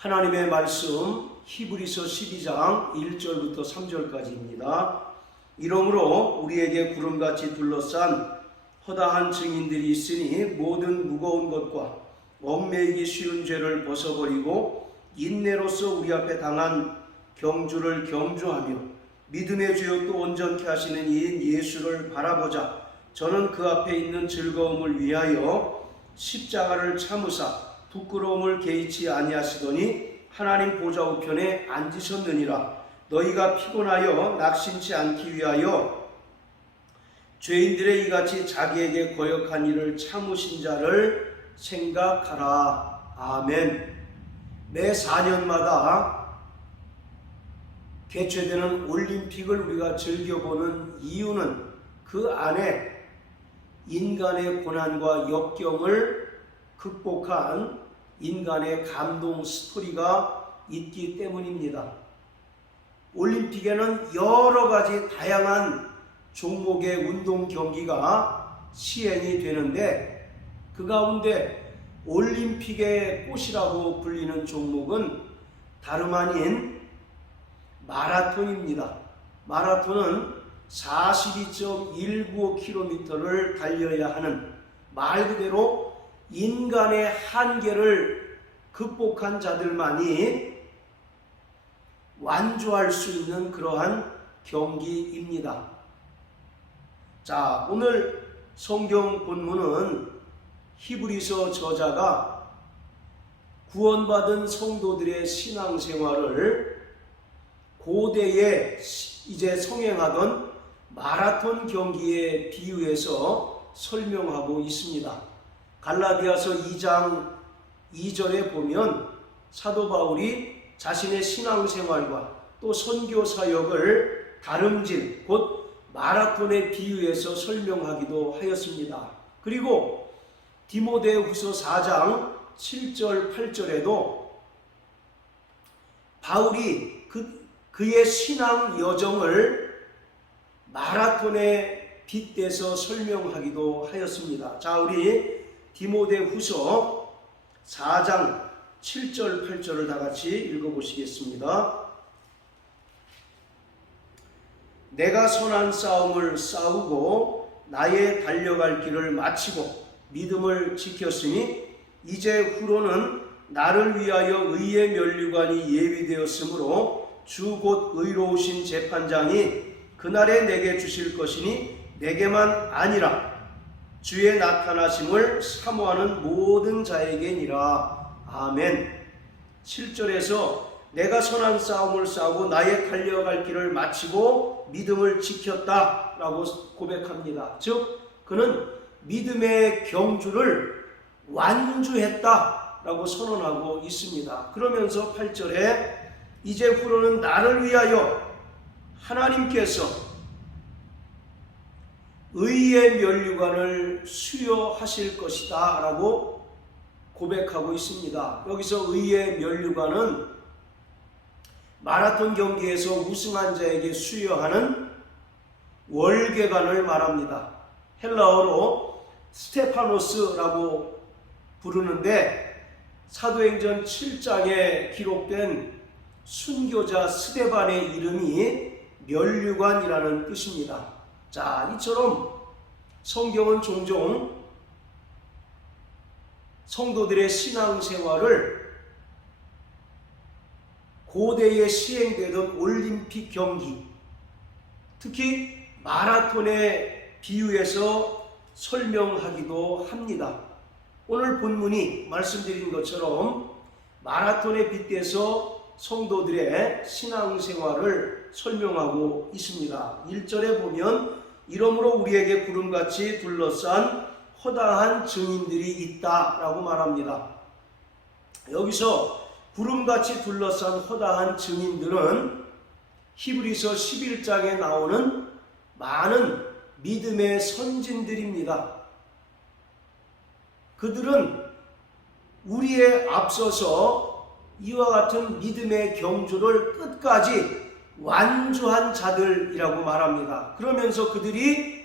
하나님의 말씀 히브리서 12장 1절부터 3절까지입니다. 이러므로 우리에게 구름같이 둘러싼 허다한 증인들이 있으니 모든 무거운 것과 얽매이기 쉬운 죄를 벗어버리고 인내로서 우리 앞에 당한 경주를 경주하며 믿음의 주요 또 온전케 하시는 이인 예수를 바라보자. 저는 그 앞에 있는 즐거움을 위하여 십자가를 참으사 부끄러움을 개의치 아니하시더니 하나님 보좌 우편에 앉으셨느니라. 너희가 피곤하여 낙심치 않기 위하여 죄인들의 이같이 자기에게 거역한 일을 참으신 자를 생각하라. 아멘. 매 4년마다 개최되는 올림픽을 우리가 즐겨보는 이유는 그 안에 인간의 고난과 역경을 극복한 인간의 감동 스토리가 있기 때문입니다. 올림픽에는 여러 가지 다양한 종목의 운동 경기가 시행이 되는데 그 가운데 올림픽의 꽃이라고 불리는 종목은 다름 아닌 마라톤입니다. 마라톤은 42.195km를 달려야 하는 말 그대로 인간의 한계를 극복한 자들만이 완주할 수 있는 그러한 경기입니다. 자, 오늘 성경 본문은 히브리서 저자가 구원받은 성도들의 신앙생활을 고대에 이제 성행하던 마라톤 경기에 비유해서 설명하고 있습니다. 갈라디아서 2장 2절에 보면 사도 바울이 자신의 신앙생활과 또 선교 사역을 다름질 곧 마라톤에 비유해서 설명하기도 하였습니다. 그리고 디모데후서 4장 7절 8절에도 바울이 그의 신앙 여정을 마라톤에 빗대서 설명하기도 하였습니다. 자, 우리 디모데후서 4장 7절 8절을 다 같이 읽어보시겠습니다. 내가 선한 싸움을 싸우고 나의 달려갈 길을 마치고 믿음을 지켰으니 이제 후로는 나를 위하여 의의 면류관이 예비되었으므로 주 곧 의로우신 재판장이 그날에 내게 주실 것이니 내게만 아니라 주의 나타나심을 사모하는 모든 자에게니라. 아멘. 7절에서 내가 선한 싸움을 싸우고 나의 달려갈 길을 마치고 믿음을 지켰다 라고 고백합니다. 즉 그는 믿음의 경주를 완주했다 라고 선언하고 있습니다. 그러면서 8절에 이제 후로는 나를 위하여 하나님께서 의의 면류관을 수여하실 것이다 라고 고백하고 있습니다. 여기서 의의 면류관은 마라톤 경기에서 우승한 자에게 수여하는 월계관을 말합니다. 헬라어로 스테파노스라고 부르는데 사도행전 7장에 기록된 순교자 스데반의 이름이 면류관이라는 뜻입니다. 자, 이처럼 성경은 종종 성도들의 신앙생활을 고대에 시행되던 올림픽 경기, 특히 마라톤에 비유해서 설명하기도 합니다. 오늘 본문이 말씀드린 것처럼 마라톤에 빗대서 성도들의 신앙생활을 설명하고 있습니다. 1절에 보면 이러므로 우리에게 구름같이 둘러싼 허다한 증인들이 있다라고 말합니다. 여기서 구름같이 둘러싼 허다한 증인들은 히브리서 11장에 나오는 많은 믿음의 선진들입니다. 그들은 우리에 앞서서 이와 같은 믿음의 경주를 끝까지 완주한 자들이라고 말합니다. 그러면서 그들이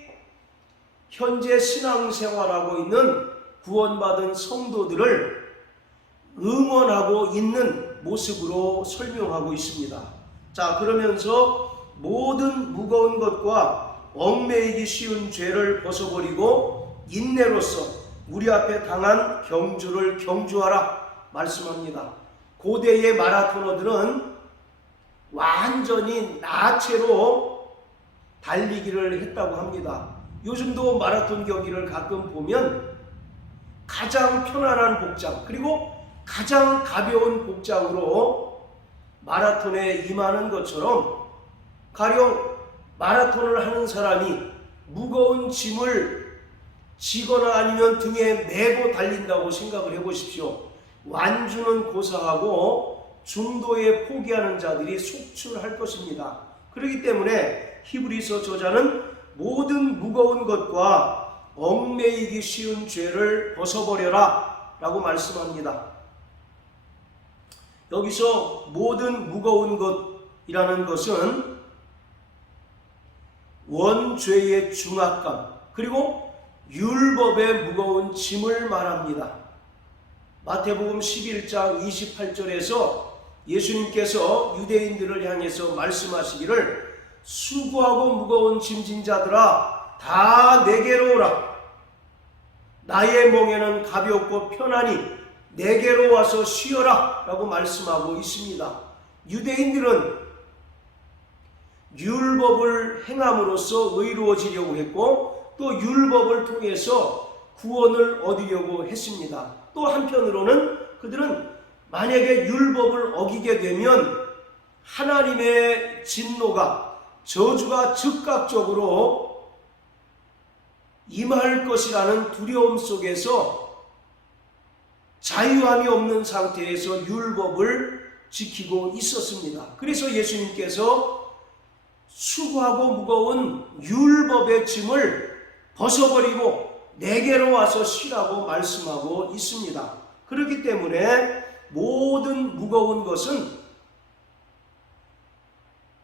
현재 신앙생활하고 있는 구원받은 성도들을 응원하고 있는 모습으로 설명하고 있습니다. 자, 그러면서 모든 무거운 것과 얽매이기 쉬운 죄를 벗어버리고 인내로서 우리 앞에 당한 경주를 경주하라 말씀합니다. 고대의 마라토너들은 완전히 나체로 달리기를 했다고 합니다. 요즘도 마라톤 경기를 가끔 보면 가장 편안한 복장, 그리고 가장 가벼운 복장으로 마라톤에 임하는 것처럼, 가령 마라톤을 하는 사람이 무거운 짐을 지거나 아니면 등에 메고 달린다고 생각을 해보십시오. 완주는 고사하고 중도에 포기하는 자들이 속출할 것입니다. 그렇기 때문에 히브리서 저자는 모든 무거운 것과 얽매이기 쉬운 죄를 벗어버려라 라고 말씀합니다. 여기서 모든 무거운 것이라는 것은 원죄의 중압감, 그리고 율법의 무거운 짐을 말합니다. 마태복음 11장 28절에서 예수님께서 유대인들을 향해서 말씀하시기를 수고하고 무거운 짐진 자들아 다 내게로 오라. 나의 멍에는 가볍고 편하니 내게로 와서 쉬어라 라고 말씀하고 있습니다. 유대인들은 율법을 행함으로써 의로워지려고 했고, 또 율법을 통해서 구원을 얻으려고 했습니다. 또 한편으로는 그들은 만약에 율법을 어기게 되면 하나님의 진노가, 저주가 즉각적으로 임할 것이라는 두려움 속에서 자유함이 없는 상태에서 율법을 지키고 있었습니다. 그래서 예수님께서 수고하고 무거운 율법의 짐을 벗어버리고 내게로 와서 쉬라고 말씀하고 있습니다. 그렇기 때문에 모든 무거운 것은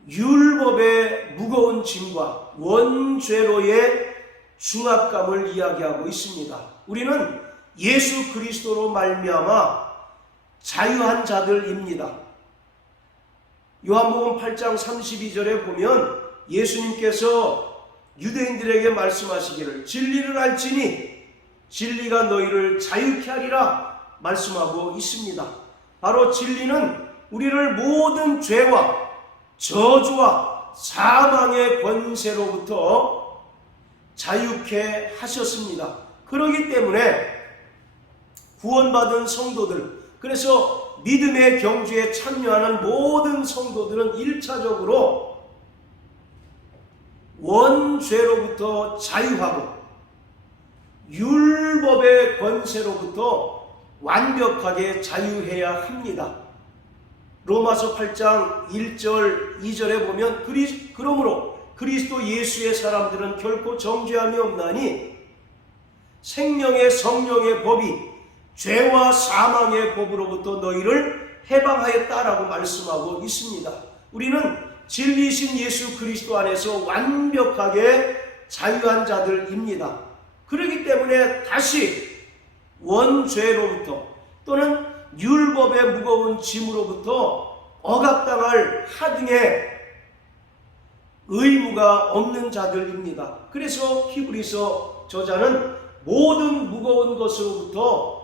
율법의 무거운 짐과 원죄로의 중압감을 이야기하고 있습니다. 우리는 예수 그리스도로 말미암아 자유한 자들입니다. 요한복음 8장 32절에 보면 예수님께서 유대인들에게 말씀하시기를 진리를 알지니 진리가 너희를 자유케 하리라 말씀하고 있습니다. 바로 진리는 우리를 모든 죄와 저주와 사망의 권세로부터 자유케 하셨습니다. 그렇기 때문에 구원받은 성도들, 그래서 믿음의 경주에 참여하는 모든 성도들은 1차적으로 원죄로부터 자유하고 율법의 권세로부터 완벽하게 자유해야 합니다. 로마서 8장 1절 2절에 보면 그러므로 그리스도 예수의 사람들은 결코 정죄함이 없나니 생명의 성령의 법이 죄와 사망의 법으로부터 너희를 해방하였다라고 말씀하고 있습니다. 우리는 진리이신 예수 그리스도 안에서 완벽하게 자유한 자들입니다. 그렇기 때문에 다시 원죄로부터 또는 율법의 무거운 짐으로부터 억압당할 하등의 의무가 없는 자들입니다. 그래서 히브리서 저자는 모든 무거운 것으로부터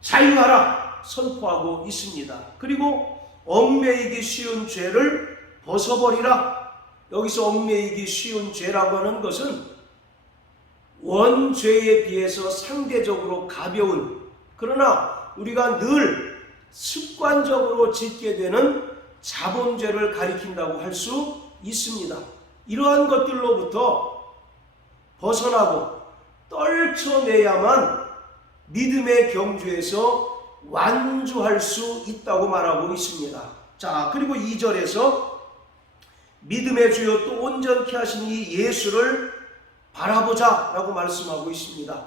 자유하라 선포하고 있습니다. 그리고 얽매이기 쉬운 죄를 벗어버리라. 여기서 얽매이기 쉬운 죄라고 하는 것은 원죄에 비해서 상대적으로 가벼운, 그러나 우리가 늘 습관적으로 짓게 되는 자본죄를 가리킨다고 할 수 있습니다. 이러한 것들로부터 벗어나고 떨쳐내야만 믿음의 경주에서 완주할 수 있다고 말하고 있습니다. 자, 그리고 2절에서 믿음의 주요 또 온전케 하신 이 예수를 바라보자 라고 말씀하고 있습니다.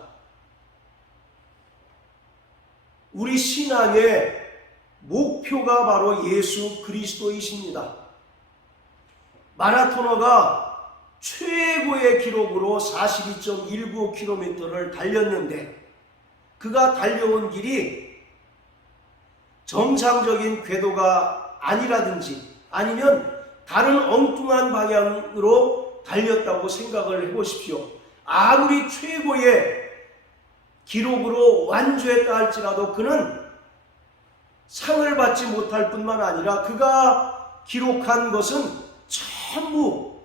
우리 신앙의 목표가 바로 예수 그리스도이십니다. 마라토너가 최고의 기록으로 42.195km를 달렸는데 그가 달려온 길이 정상적인 궤도가 아니라든지 아니면 다른 엉뚱한 방향으로 달렸다고 생각을 해보십시오. 아무리 최고의 기록으로 완주했다 할지라도 그는 상을 받지 못할 뿐만 아니라 그가 기록한 것은 전부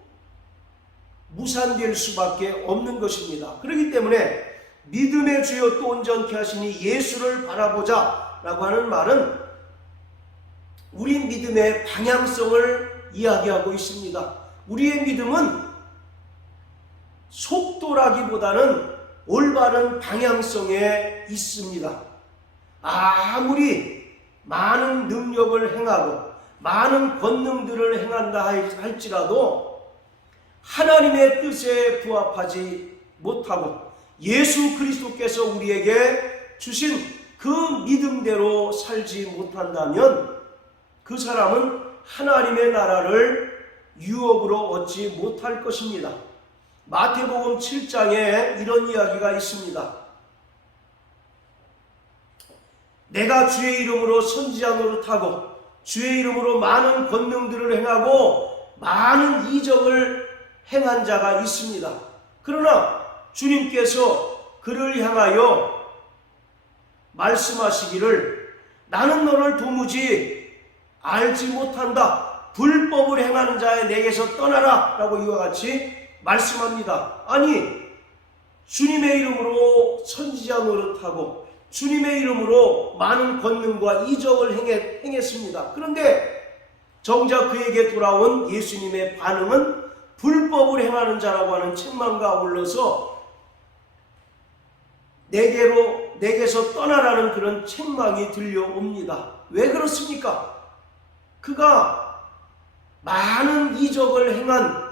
무산될 수밖에 없는 것입니다. 그렇기 때문에 믿음의 주여 또 온전케 하시니 예수를 바라보자 라고 하는 말은 우리 믿음의 방향성을 이야기하고 있습니다. 우리의 믿음은 속도라기보다는 올바른 방향성에 있습니다. 아무리 많은 능력을 행하고 많은 권능들을 행한다 할지라도 하나님의 뜻에 부합하지 못하고 예수 그리스도께서 우리에게 주신 그 믿음대로 살지 못한다면 그 사람은 하나님의 나라를 유업으로 얻지 못할 것입니다. 마태복음 7장에 이런 이야기가 있습니다. 내가 주의 이름으로 선지자 노릇하고 주의 이름으로 많은 권능들을 행하고 많은 이적을 행한 자가 있습니다. 그러나 주님께서 그를 향하여 말씀하시기를 나는 너를 도무지 알지 못한다. 불법을 행하는 자에 내게서 떠나라 라고 이와 같이 말씀합니다. 아니 주님의 이름으로 선지자 노릇하고 주님의 이름으로 많은 권능과 이적을 행했습니다. 그런데 정작 그에게 돌아온 예수님의 반응은 불법을 행하는 자라고 하는 책망과 아울러서 내게서 떠나라는 그런 책망이 들려옵니다. 왜 그렇습니까? 그가 많은 이적을 행한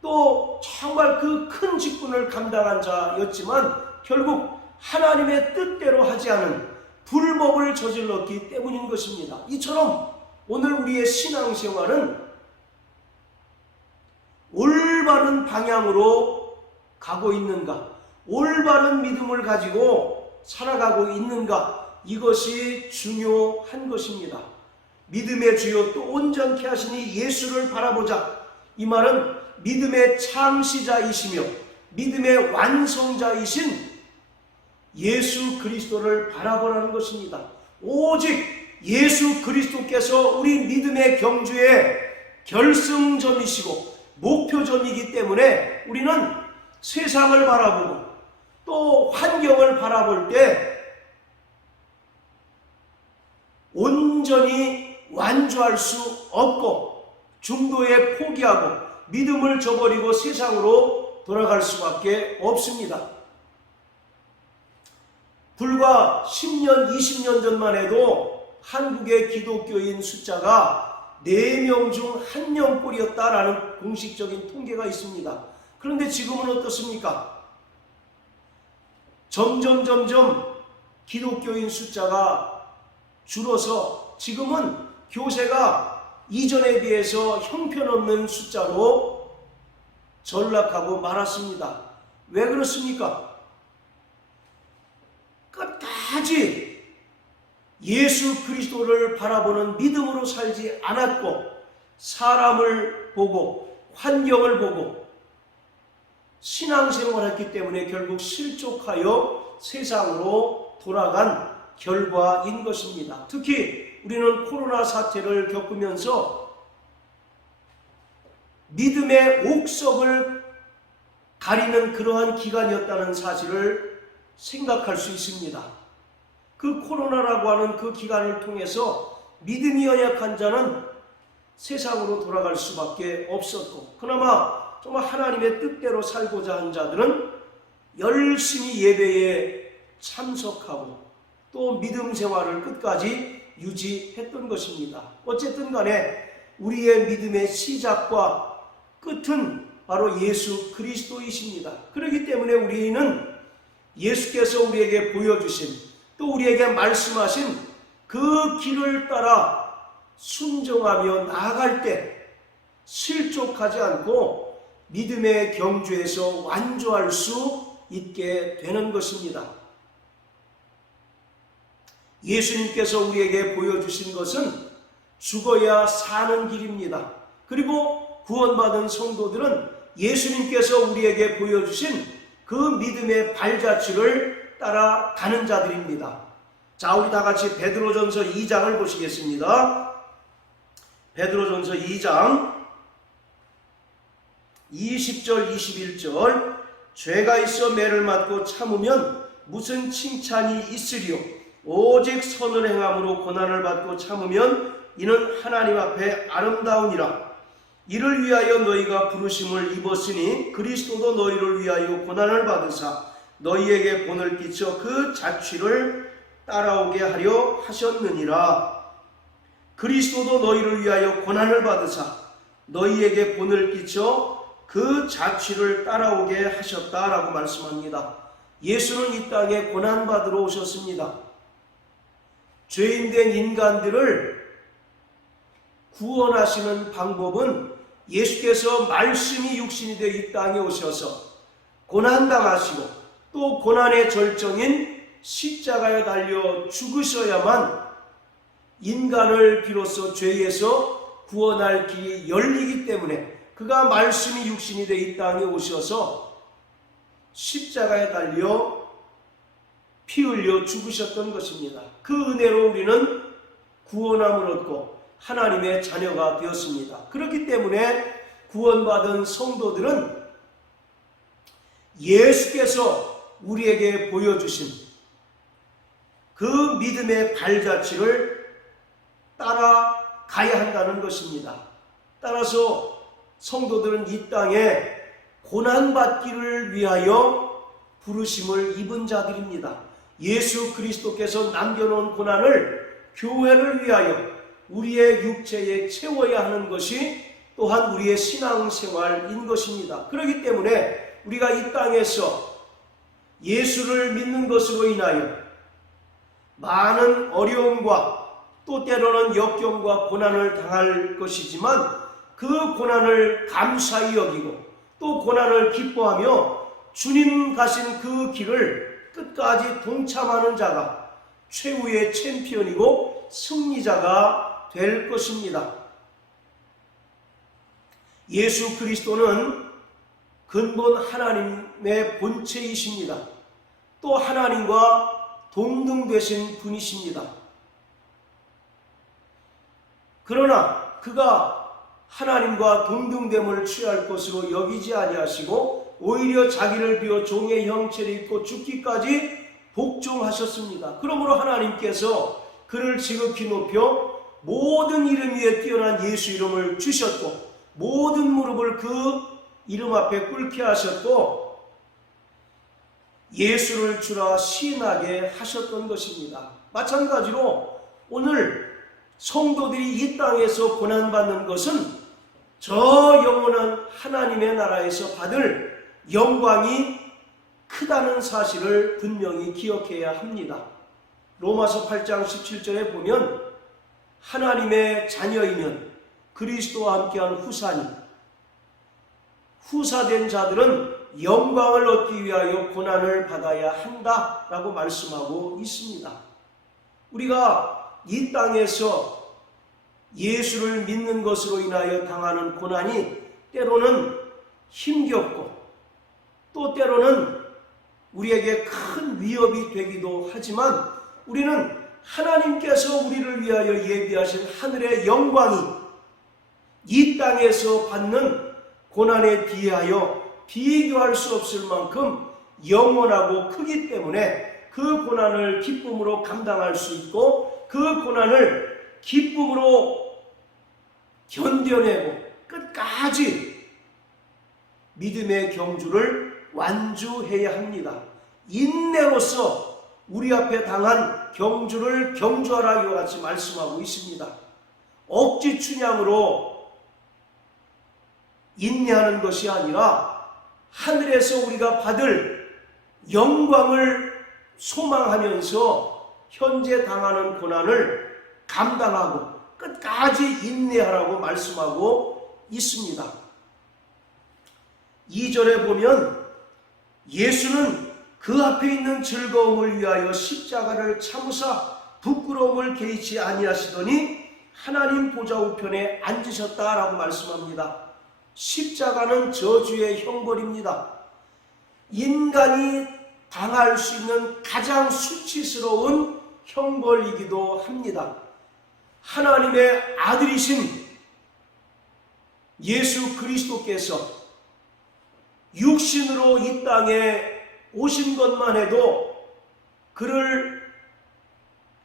또 정말 그 큰 직분을 감당한 자였지만 결국 하나님의 뜻대로 하지 않은 불법을 저질렀기 때문인 것입니다. 이처럼 오늘 우리의 신앙생활은 올바른 방향으로 가고 있는가, 올바른 믿음을 가지고 살아가고 있는가, 이것이 중요한 것입니다. 믿음의 주여 또 온전케 하시니 예수를 바라보자. 이 말은 믿음의 창시자이시며 믿음의 완성자이신 예수 그리스도를 바라보라는 것입니다. 오직 예수 그리스도께서 우리 믿음의 경주의 결승점이시고 목표점이기 때문에 우리는 세상을 바라보고 또 환경을 바라볼 때 온전히 완주할 수 없고 중도에 포기하고 믿음을 저버리고 세상으로 돌아갈 수밖에 없습니다. 불과 10년, 20년 전만 해도 한국의 기독교인 숫자가 4명 중 1명꼴이었다라는 공식적인 통계가 있습니다. 그런데 지금은 어떻습니까? 점점 기독교인 숫자가 줄어서 지금은 교세가 이전에 비해서 형편없는 숫자로 전락하고 말았습니다. 왜 그렇습니까? 끝까지 예수 그리스도를 바라보는 믿음으로 살지 않았고 사람을 보고 환경을 보고 신앙생활을 했기 때문에 결국 실족하여 세상으로 돌아간 결과인 것입니다. 특히 우리는 코로나 사태를 겪으면서 믿음의 옥석을 가리는 그러한 기간이었다는 사실을 생각할 수 있습니다. 그 코로나라고 하는 그 기간을 통해서 믿음이 연약한 자는 세상으로 돌아갈 수밖에 없었고 그나마 정말 하나님의 뜻대로 살고자 한 자들은 열심히 예배에 참석하고 또 믿음 생활을 끝까지 유지했던 것입니다. 어쨌든 간에 우리의 믿음의 시작과 끝은 바로 예수 그리스도이십니다. 그렇기 때문에 우리는 예수께서 우리에게 보여주신 또 우리에게 말씀하신 그 길을 따라 순종하며 나아갈 때 실족하지 않고 믿음의 경주에서 완주할 수 있게 되는 것입니다. 예수님께서 우리에게 보여주신 것은 죽어야 사는 길입니다. 그리고 구원받은 성도들은 예수님께서 우리에게 보여주신 그 믿음의 발자취를 따라가는 자들입니다. 자, 우리 다 같이 베드로전서 2장을 보시겠습니다. 베드로전서 2장 20절 21절 죄가 있어 매를 맞고 참으면 무슨 칭찬이 있으리요 오직 선을 행함으로 고난을 받고 참으면 이는 하나님 앞에 아름다우니라. 이를 위하여 너희가 부르심을 입었으니 그리스도도 너희를 위하여 고난을 받으사 너희에게 본을 끼쳐 그 자취를 따라오게 하려 하셨느니라. 그리스도도 너희를 위하여 고난을 받으사 너희에게 본을 끼쳐 그 자취를 따라오게 하셨다라고 말씀합니다. 예수는 이 땅에 고난받으러 오셨습니다. 죄인된 인간들을 구원하시는 방법은 예수께서 말씀이 육신이 되어 이 땅에 오셔서 고난당하시고 또 고난의 절정인 십자가에 달려 죽으셔야만 인간을 비로소 죄에서 구원할 길이 열리기 때문에 그가 말씀이 육신이 되어 이 땅에 오셔서 십자가에 달려 피 흘려 죽으셨던 것입니다. 그 은혜로 우리는 구원함을 얻고 하나님의 자녀가 되었습니다. 그렇기 때문에 구원받은 성도들은 예수께서 우리에게 보여주신 그 믿음의 발자취를 따라가야 한다는 것입니다. 따라서 성도들은 이 땅에 고난받기를 위하여 부르심을 입은 자들입니다. 예수 그리스도께서 남겨놓은 고난을 교회를 위하여 우리의 육체에 채워야 하는 것이 또한 우리의 신앙생활인 것입니다. 그렇기 때문에 우리가 이 땅에서 예수를 믿는 것으로 인하여 많은 어려움과 또 때로는 역경과 고난을 당할 것이지만 그 고난을 감사히 여기고 또 고난을 기뻐하며 주님 가신 그 길을 끝까지 동참하는 자가 최후의 챔피언이고 승리자가 될 것입니다. 예수 그리스도는 근본 하나님의 본체이십니다. 또 하나님과 동등되신 분이십니다. 그러나 그가 하나님과 동등됨을 취할 것으로 여기지 아니하시고 오히려 자기를 비워 종의 형체를 입고 죽기까지 복종하셨습니다. 그러므로 하나님께서 그를 지극히 높여 모든 이름 위에 뛰어난 예수 이름을 주셨고 모든 무릎을 그 이름 앞에 꿇게 하셨고 예수를 주라 시인하게 하셨던 것입니다. 마찬가지로 오늘 성도들이 이 땅에서 고난받는 것은 저 영원한 하나님의 나라에서 받을 영광이 크다는 사실을 분명히 기억해야 합니다. 로마서 8장 17절에 보면 하나님의 자녀이면 그리스도와 함께한 후사니 후사된 자들은 영광을 얻기 위하여 고난을 받아야 한다라고 말씀하고 있습니다. 우리가 이 땅에서 예수를 믿는 것으로 인하여 당하는 고난이 때로는 힘겹고 또 때로는 우리에게 큰 위협이 되기도 하지만 우리는 하나님께서 우리를 위하여 예비하신 하늘의 영광이 이 땅에서 받는 고난에 비하여 비교할 수 없을 만큼 영원하고 크기 때문에 그 고난을 기쁨으로 감당할 수 있고 그 고난을 기쁨으로 견뎌내고 끝까지 믿음의 경주를 완주해야 합니다. 인내로서 우리 앞에 당한 경주를 경주하라 이와 같이 말씀하고 있습니다. 억지 춘향으로 인내하는 것이 아니라 하늘에서 우리가 받을 영광을 소망하면서 현재 당하는 고난을 감당하고 끝까지 인내하라고 말씀하고 있습니다. 2절에 보면 예수는 그 앞에 있는 즐거움을 위하여 십자가를 참으사 부끄러움을 개의치 아니하시더니 하나님 보좌 우편에 앉으셨다라고 말씀합니다. 십자가는 저주의 형벌입니다. 인간이 당할 수 있는 가장 수치스러운 형벌이기도 합니다. 하나님의 아들이신 예수 그리스도께서 육신으로 이 땅에 오신 것만 해도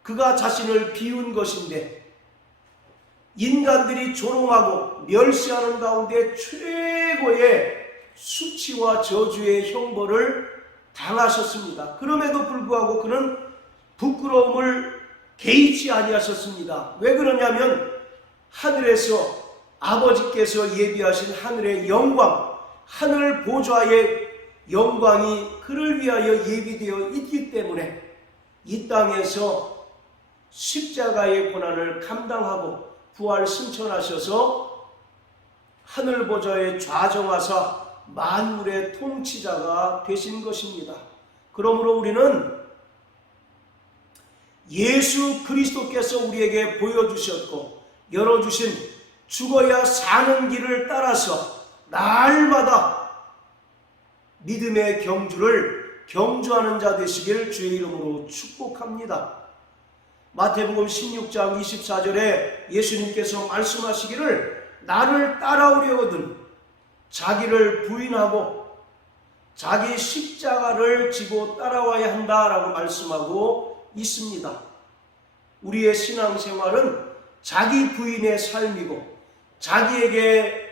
그가 자신을 비운 것인데, 인간들이 조롱하고 멸시하는 가운데 최고의 수치와 저주의 형벌을 당하셨습니다. 그럼에도 불구하고 그는 부끄러움을 개의치 아니하셨습니다. 왜 그러냐면 하늘에서 아버지께서 예비하신 하늘의 영광, 하늘 보좌의 영광이 그를 위하여 예비되어 있기 때문에 이 땅에서 십자가의 고난을 감당하고 부활 승천하셔서 하늘 보좌에 좌정하사 만물의 통치자가 되신 것입니다. 그러므로 우리는 예수 그리스도께서 우리에게 보여주셨고 열어주신 죽어야 사는 길을 따라서 날마다 믿음의 경주를 경주하는 자 되시길 주의 이름으로 축복합니다. 마태복음 16장 24절에 예수님께서 말씀하시기를 나를 따라오려거든 자기를 부인하고 자기 십자가를 지고 따라와야 한다라고 말씀하고 있습니다. 우리의 신앙생활은 자기 부인의 삶이고 자기에게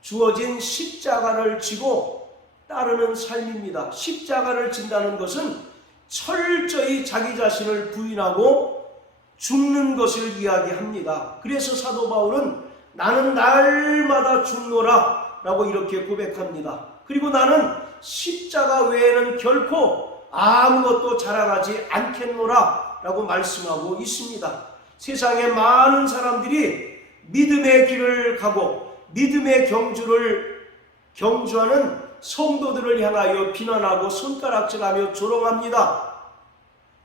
주어진 십자가를 지고 따르는 삶입니다. 십자가를 진다는 것은 철저히 자기 자신을 부인하고 죽는 것을 이야기합니다. 그래서 사도 바울은 나는 날마다 죽노라 라고 이렇게 고백합니다. 그리고 나는 십자가 외에는 결코 아무것도 자랑하지 않겠노라 라고 말씀하고 있습니다. 세상에 많은 사람들이 믿음의 길을 가고 믿음의 경주를 경주하는 성도들을 향하여 비난하고 손가락질하며 조롱합니다.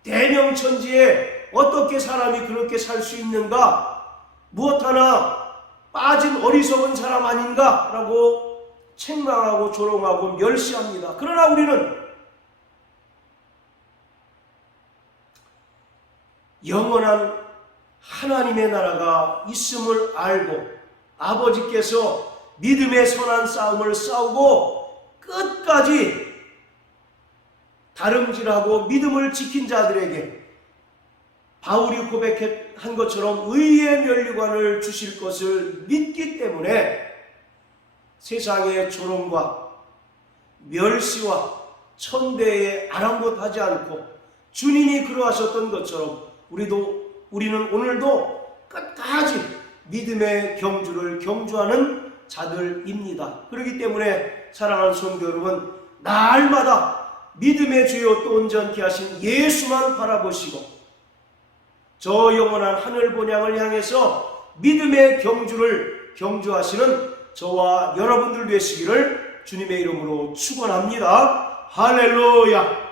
대명천지에 어떻게 사람이 그렇게 살 수 있는가? 무엇 하나 빠진 어리석은 사람 아닌가? 라고 책망하고 조롱하고 멸시합니다. 그러나 우리는 영원한 하나님의 나라가 있음을 알고 아버지께서 믿음의 선한 싸움을 싸우고 끝까지 다름질하고 믿음을 지킨 자들에게 바울이 고백한 것처럼 의의 면류관을 주실 것을 믿기 때문에 세상의 조롱과 멸시와 천대에 아랑곳하지 않고 주님이 그러하셨던 것처럼 우리는 오늘도 끝까지 믿음의 경주를 경주하는 자들입니다. 그렇기 때문에 사랑하는 성도 여러분, 날마다 믿음의 주요 또 온전케 하신 예수만 바라보시고 저 영원한 하늘 본향을 향해서 믿음의 경주를 경주하시는 저와 여러분들 되시기를 주님의 이름으로 축원합니다. 할렐루야.